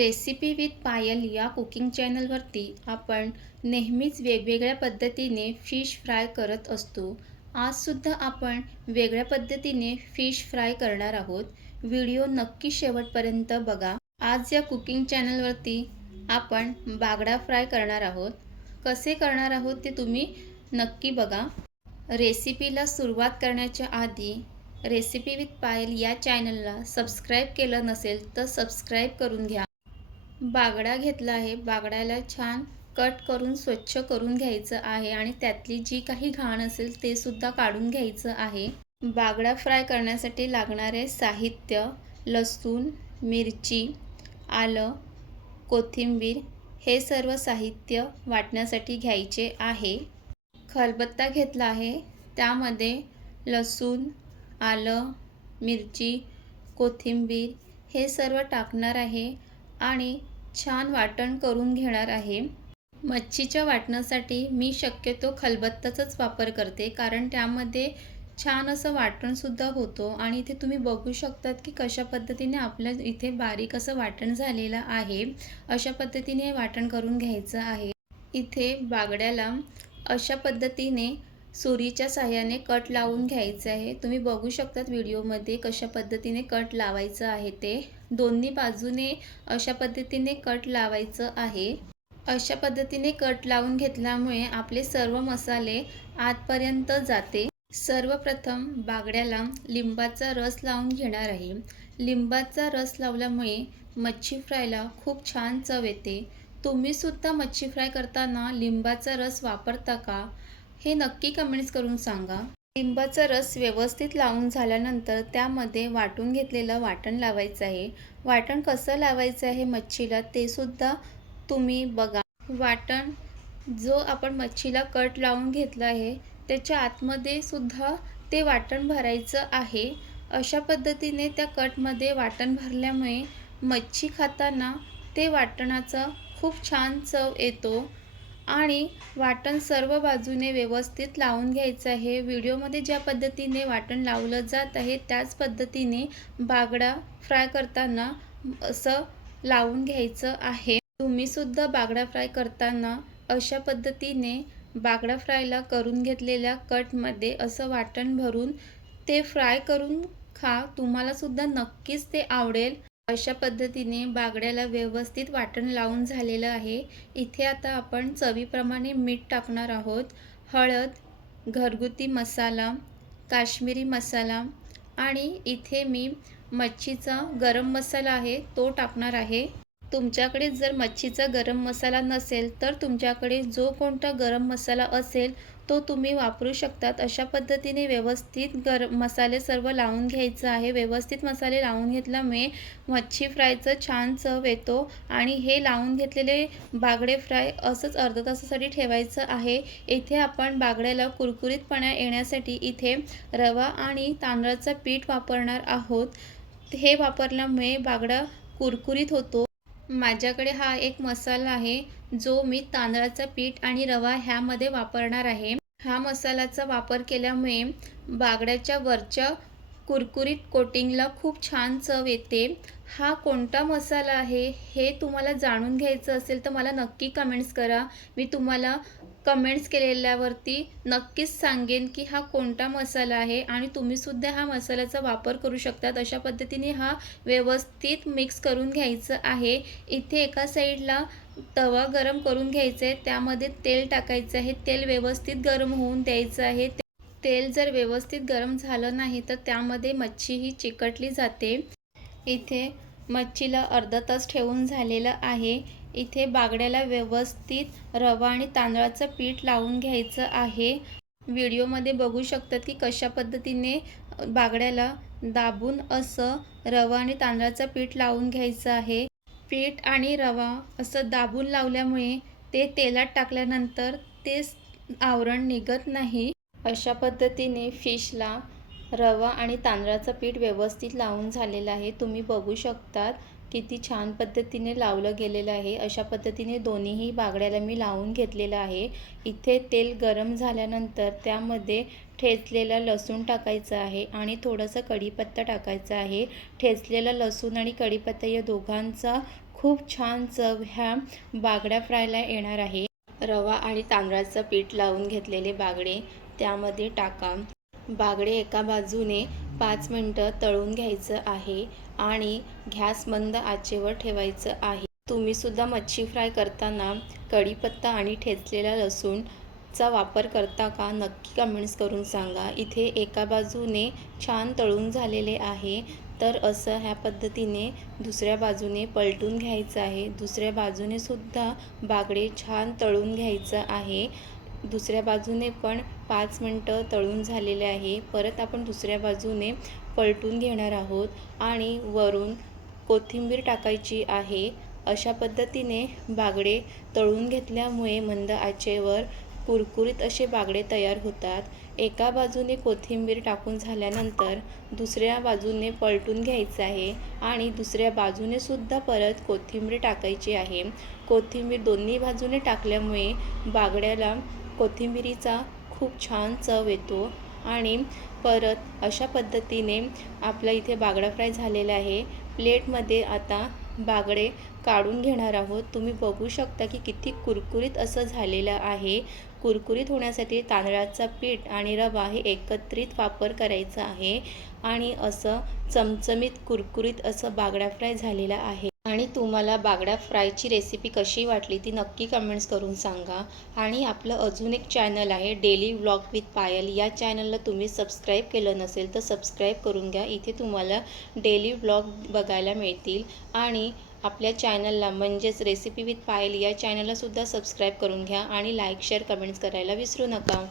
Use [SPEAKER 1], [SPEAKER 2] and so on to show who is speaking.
[SPEAKER 1] Recipe with पायल या cooking चॅनलवरती आपण नेहमीच वेगवेगळ्या पद्धतीने फिश फ्राय करत असतो. आजसुद्धा आपण वेगळ्या पद्धतीने फिश फ्राय करणार आहोत. व्हिडिओ नक्की शेवटपर्यंत बघा. आज या कुकिंग चॅनलवरती आपण बागडा फ्राय करणार आहोत. कसे करणार आहोत ते तुम्ही नक्की बघा. रेसिपीला सुरुवात करण्याच्या आधी रेसिपी विथ पायल या चॅनलला सबस्क्राईब केलं नसेल तर सबस्क्राईब करून घ्या. बागडा घेतला आहे. बागड्याला छान कट करून स्वच्छ करून घ्यायचं आहे आणि त्यातली जी काही घाण असेल ते सुद्धा काढून घ्यायचं आहे. बागडा फ्राय करण्यासाठी लागणारे साहित्य लसूण मिरची आलं कोथिंबीर हे सर्व साहित्य वाटण्यासाठी घ्यायचे आहे. खलबत्ता घेतला आहे. त्यामध्ये लसूण आलं मिरची कोथिंबीर हे सर्व टाकणार आहे आणि छान वाटण करून घेणार आहे. मच्छीच्या वाटणासाठी मी शक्यतो खलबत्ताचाच वापर करते कारण त्यामध्ये छान असं वाटणसुद्धा होतो. आणि इथे तुम्ही बघू शकतात की कशा पद्धतीने आपल्या इथे बारीक असं वाटण झालेलं आहे. अशा पद्धतीने हे वाटण करून घ्यायचं आहे. इथे बागड्याला अशा पद्धतीने सुरीच्या साह्याने कट लावून घ्यायचं आहे. तुम्ही बघू शकतात व्हिडिओमध्ये कशा पद्धतीने कट लावायचं आहे ते. दोन्ही बाजूने अशा पद्धतीने कट लावायचं आहे. अशा पद्धतीने कट लावून घेतल्यामुळे आपले सर्व मसाले आतपर्यंत जाते. सर्वप्रथम बागड्याला लिंबाचा रस लावून घेणार आहे. लिंबाचा रस लावल्यामुळे मच्छी फ्रायला खूप छान चव येते. तुम्हीसुद्धा मच्छी फ्राय करताना लिंबाचा रस वापरता का? हे नक्की कमेंट्स करून सांगा. लिंबाचा रस व्यवस्थित लावून झाल्यानंतर त्यामध्ये वाटून घेतलेलं वाटण लावायचं आहे. वाटण कसं लावायचं आहे मच्छीला ते सुद्धा तुम्ही बघा. वाटण जो आपण मच्छीला कट लावून घेतला आहे त्याच्या आतमध्ये सुद्धा ते वाटण भरायचं आहे. अशा पद्धतीने त्या कटमध्ये वाटण भरल्यामुळे मच्छी खाताना ते वाटणाचा खूप छान चव येतो. आणि वाटण सर्व बाजूने व्यवस्थित लावून घ्यायचं आहे. व्हिडिओमध्ये ज्या पद्धतीने वाटण लावलं जात आहे त्याच पद्धतीने बागडा फ्राय करताना असं लावून घ्यायचं आहे. तुम्हीसुद्धा बागडा फ्राय करताना अशा पद्धतीने बागडा फ्रायला करून घेतलेल्या कटमध्ये असं वाटण भरून ते फ्राय करून खा. तुम्हालासुद्धा नक्कीच ते आवडेल. अशा पद्धतीने बागड्याला व्यवस्थित वाटण लावून झालेलं आहे. इथे आता आपण चवीप्रमाणे मीठ टाकणार आहोत. हळद घरगुती मसाला काश्मीरी मसाला आणि इथे मी मच्छीचा गरम मसाला आहे तो टाकणार आहे. तुमच्याकडे जर मच्छीचा गरम मसाला नसेल तर तुमच्याकडे जो कोणता गरम मसाला असेल तो तुम्ही वापरू शकतात. अशा पद्धतीने व्यवस्थित गरम मसाले सर्व लावून घ्यायचं आहे. व्यवस्थित मसाले लावून घेतल्यामुळे मच्छी फ्रायचं छान चव येतो आणि हे लावून घेतलेले बागडे फ्राय असंच अर्धा तासासाठी ठेवायचं आहे. इथे आपण बागड्याला कुरकुरीतपणा येण्यासाठी इथे रवा आणि तांदळाचं पीठ वापरणार आहोत. हे वापरल्यामुळे बागडा कुरकुरीत होतो. माझ्याकडे हा एक मसाला आहे जो मी तांदळाचं पीठ आणि रवा ह्यामध्ये वापरणार आहे. हा मसाल्याचा वापर केल्यामुळे बागड्याच्या वरच्या कुरकुरीत कोटिंगला खूप छान चव येते. हा कोणता मसाला आहे हे तुम्हाला जाणून घ्यायचं असेल तर मला नक्की कमेंट्स करा. मी तुम्हाला कमेंट्स केलेल्यावरती नक्कीच सांगेन की हा कोणता मसाला आहे आणि तुम्हीसुद्धा हा मसाल्याचा वापर करू शकतात. अशा पद्धतीने हा व्यवस्थित मिक्स करून घ्यायचं आहे. इथे एका साईडला तवा गरम करून घ्यायचं आहे. त्यामध्ये तेल टाकायचं आहे. तेल व्यवस्थित गरम होऊन द्यायचं आहे. तेल जर व्यवस्थित गरम झालं नाही तर त्यामध्ये मच्छी ही चिकटली जाते. इथे मच्छीला अर्धा तास ठेवून झालेलं आहे. इथे बागड्याला व्यवस्थित रवा आणि तांदळाचं पीठ लावून घ्यायचं आहे. व्हिडिओमध्ये बघू शकतात की कशा पद्धतीने बागड्याला दाबून असं रवा आणि तांदळाचं पीठ लावून घ्यायचं आहे. पीठ आणि रवा असं दाबून लावल्यामुळे ते तेलात टाकल्यानंतर ते आवरण निघत नाही. अशा पद्धतीने फिशला रवा आणि तांदळाचं पीठ व्यवस्थित लावून झालेलं आहे. तुम्ही बघू शकतात किती छान पद्धतीने लावलं गेलेलं आहे. अशा पद्धतीने दोन्हीही बागड्याला मी लावून घेतलेलं आहे. इथे तेल गरम झाल्यानंतर त्यामध्ये ठेचलेला लसूण टाकायचं आहे आणि थोडंसं कढीपत्ता टाकायचा आहे. ठेचलेला लसूण आणि कढीपत्ता या दोघांचा खूप छान चव ह्या बागड्या फ्रायला येणार आहे. रवा आणि तांदळाचं पीठ लावून घेतलेले बागडे त्यामध्ये टाका. बागडे एका बाजूने पाच मिनटं तळून घ्यायचं आहे आणि गॅस मंद आचेवर ठेवायचं आहे. तुम्हीसुद्धा मच्छी फ्राय करताना कढीपत्ता आणि ठेचलेला लसूणचा वापर करता का नक्की कमेंट्स करून सांगा. इथे एका बाजूने छान तळून झालेले आहे तर असं ह्या पद्धतीने दुसऱ्या बाजूने पलटून घ्यायचं आहे. दुसऱ्या बाजूने सुद्धा बागडे छान तळून घ्यायचं आहे. दुसऱ्या बाजूने पण पाच मिनटं तळून झालेले आहे. परत आपण दुसऱ्या बाजूने पलटून घेणार आहोत आणि वरून कोथिंबीर टाकायची आहे. अशा पद्धतीने बागडे तळून घेतल्यामुळे मंद आचेवर कुरकुरीत असे बागडे तयार होतात. एका बाजूने कोथिंबीर टाकून झाल्यानंतर दुसऱ्या बाजूने पलटून घ्यायचं आहे आणि दुसऱ्या बाजूने सुद्धा परत कोथिंबीर टाकायची आहे. कोथिंबीर दोन्ही बाजूने टाकल्यामुळे बागड्याला कोथिंबिरीचा खूप छान चव येतो आणि परत अशा पद्धतीने आपला इथे बागडा फ्राय झालेला आहे. प्लेटमध्ये आता बागडे काढून घेणार आहोत. तुम्ही बघू शकता की किती कुरकुरीत असं झालेलं आहे. कुरकुरीत होण्यासाठी तांदळाचा पीठ आणि रवा हे एकत्रित वापर करायचा आहे आणि असं चमचमीत कुरकुरीत असं बागडा फ्राय झालेला आहे. आणि तुम्हाला बागडा फ्रायची रेसिपी कशी वाटली ती नक्की कमेंट्स करून सांगा. आणि आपलं अजून एक चॅनल आहे डेली व्लॉग विथ पायल या चॅनलला तुम्ही सबस्क्राईब केलं नसेल तर सबस्क्राईब करून घ्या. इथे तुम्हाला डेली व्लॉग बघायला मिळतील. आणि आपल्या चॅनलला म्हणजेच रेसिपी विथ पायल या चॅनललासुद्धा सबस्क्राईब करून घ्या. आणि लाईक शेअर कमेंट्स करायला विसरू नका.